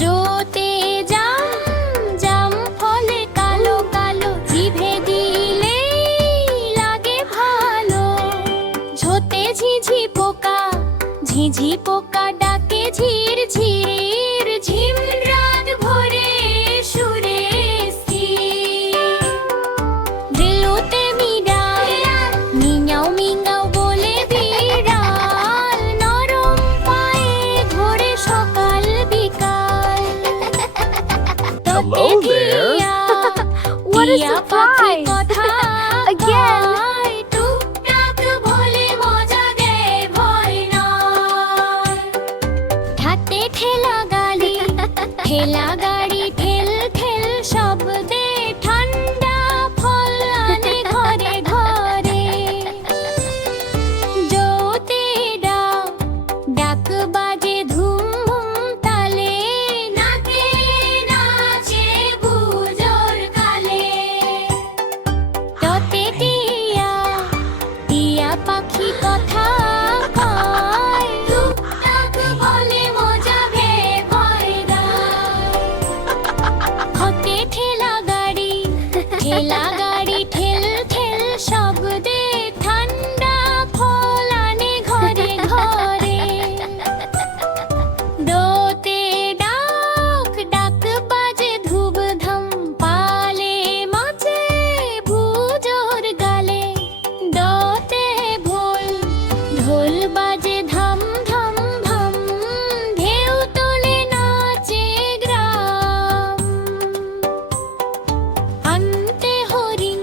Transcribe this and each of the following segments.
জোতে জাম জাম ফলে কালো কালো, জিভে দিলে লাগে ভালো। ঝোতে ঝিঝি পোকা, ঝিঝি পোকা ডাকে ঝির ঝির ঝিম, রাত ভরে সুরে স্থির। বিলুতে বিড়াল মিঙাও মিঙাও বলে বিড়াল, নরম পায়ে ঘোরে সকাল বিকাল। Hello there. What a টিয়া পাখি surprise! কথা Again. কয়, টুকটাক বলে মজা দেয় ভয় নয়। হাতে ঠেলা গাড়ি, ঠেলা গাড়ি ঠেল ঠেল শব্দে ঠান্ডা ফল আনে ঘরে ঘরে। জোতে ডাক ডাক বাজে ধুম ধুম তালে, নাকে নাচে গুজর কালে। ততে টিয়া টিয়া পাখি কথা কয়, টুকটাক বলে মজা ভয় দায়। হতে ঠেলা গাড়ি, ঠেলা গাড়ি ঠেল ঠেল শব্দে ঠান্ডা ফল আনে ঘরে ঘরে। দোতে ডাক ডাক বাজে ধুপ ধাম, পালে মাছে ভুজোর গালে। দোতে ভোল ঢোল বাজে ধাম ধাম ধাম, ঢেউ তোলে নাচে গ্রাম। আনতে হরিণ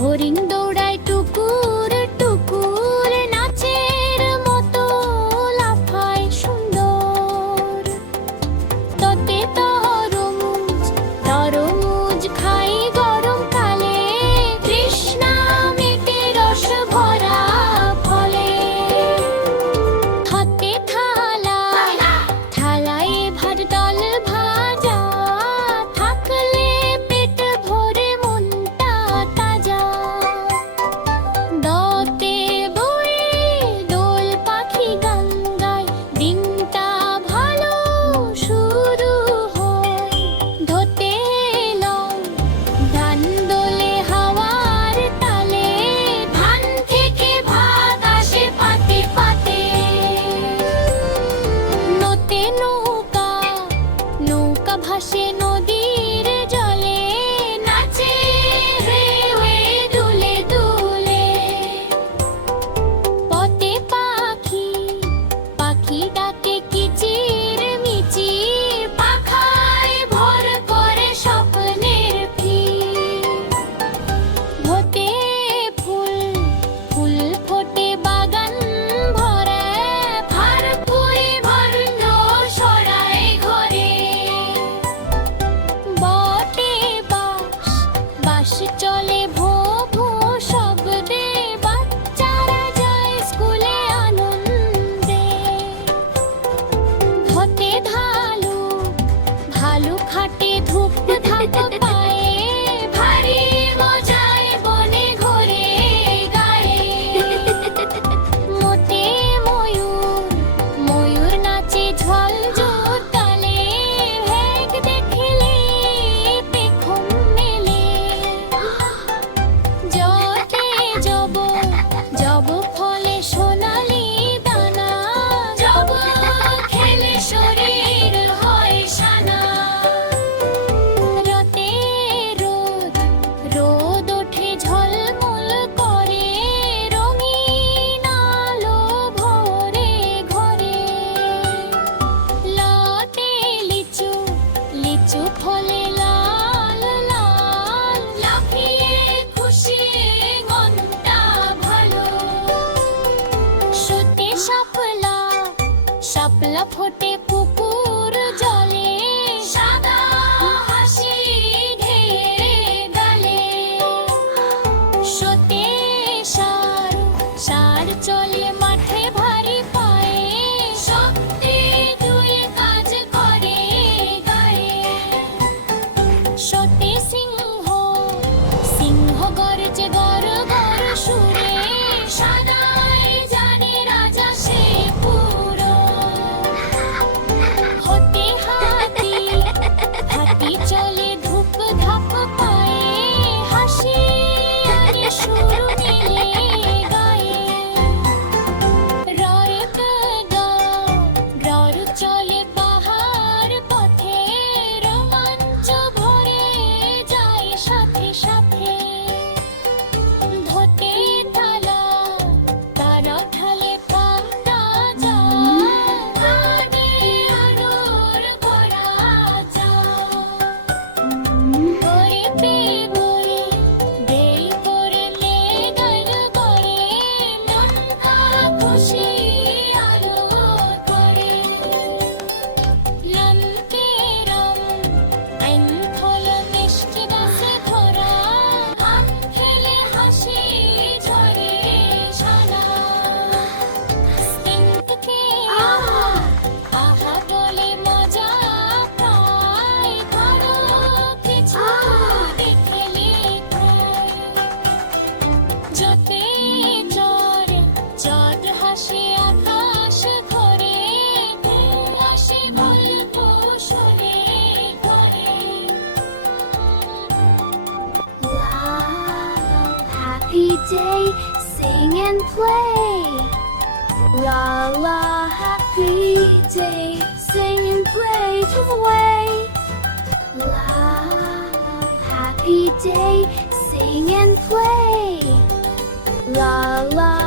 হরিণ দৌড়ায় টুকুর টুকুর, নাচের মতো লাফায় সুন্দর। ততে তরমুজ তরমুজ খাই গরমকালে, তৃষ্ণা মেটে রস ভরা ফলে। হাতে থালা থালায় ভাত ডাল ভাজা, থাকলে পেট ভরে মনটা তাজা। দতে বয়ে দোল পাখি গান গায়, দিনটা ভালো শুরু হয়। ধোতে লও ধান দোলে হাওয়ার তালে, ধান থেকে ভাত আসে পাতে পাতে। নতে নৌকা নৌকা ভাসে নদীর জলে, নাচে ঢেউয়ে দুলে দুলে। পথে পাখি পাখি ডাকে কিচির মিচির, পাখায় ভর করে স্বপ্নের ভিড়। হতে ফুল ফুল ফোটে বাগান ভরে, ভার পুই ভর্ণ সরায় ঘরে। বটে বাঁশ বাঁশ চলে ভো ভো শব্দে, বাচ্চারা যায় স্কুলে আনন্দে। ঘটে ধালু ভালু খাটে ধূপ ধাপ পায়ে, ভারী মজায় বনে ঘোরে গায়ে। মোতে ময়ূর ময়ূর নাচে ঝল জোতালে, ভেগ দেখলে পেখম মেলে। জটে জব জব ফলে সোনালি দানা, জব খেলে শরীর হয় সানা। রতে happy day, sing and play. La la, happy day, sing and play to the way. La, happy day, sing and play. La la,